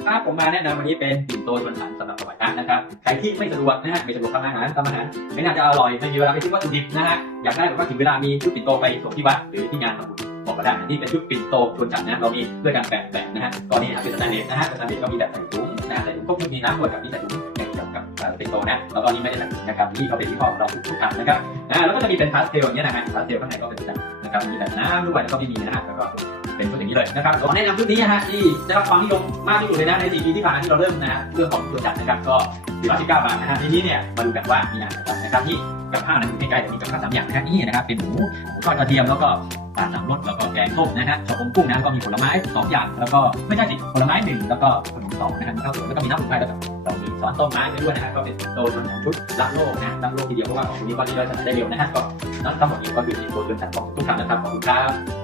ครับผมมาแนะนำวันนี้เป็นปิ่นโตชวนฉันสำหรับสมัยนั้นนะครับใครที่ไม่สะดวกนะฮะไม่สะดวกทำอาหารทำอาหารไม่น่าจะอร่อยไม่มีเวลาไปซื้อวัตถุดิบนะฮะอยากได้แบบว่าถึงเวลามีชุดปิ่นโตไปส่งที่วัดหรือที่งานทำบุญบอกก็ได้ที่เป็นชุดปิ่นโตชวนฉันนะเรามีด้วยกันแปดแบบนะฮะก่อนนี้นะครับเป็นสแตนเลสนะฮะสแตนเลสก็มีแบบใส่ถุงนะใส่ถุงกที่มีน้ำด้วยกับมีใส่ถุงอย่งกับกับเปิ่นโตนะแล้วก็นี่ไม่ได้ใส่ถุงนะครับที่เขาเป็นที่ห้อเราทุกท่านนะครับอ่าแล้วก็จะมีเป็นพาสเทลอย่างเงี้ยนะฮะพาสเทลข้างในก็เป็นแบบนะครับมีแบบน้ำด้วยแล้วก็ไม่มีนะฮะแล้วก็ เป็นชุดอย่างนี้เลยนะครับขอแนะนำชุดนี้นะฮะที่ได้รับความนิยมมากที่สุดเลยนะใน4ปีที่ผ่านมาที่เราเริ่มนะฮะเรื่องของตัวจัดนะครับก็419บาทนะฮะทีนี้เนี่ยมาดูกันว่ามีอะไรบ้างนะครับที่กับข้าวนะใกล้ๆจะมีกับข้าวสามอย่างนะฮะนี่นะครับเป็นหมูหมูทอดกระเทียมแล้วก็ปลาสามรสแล้วก็แกงส้มนะฮะชอบอมกุ้งนะก็มีผลไม้สองอย่างแล้วก็ไม่ใช่สิผลไม้หนึ่งแล้วก็ขนมสองนะครับข้าวสวยแล้วก็มีน้ำสมุนไพรแล้วก็เรามีซอสต้มไม้ไปด้วยนะฮะก็เป็นโตนของชุดรักโลกนะรักโลกทีเดียวเพราะว่าของคนนี้ก็ที่เราจะได้เร็วนะฮะก็ทั้งหมดนี้ก็คือตัวเดินทางของทุกท่านนะครับขอบคุณครับ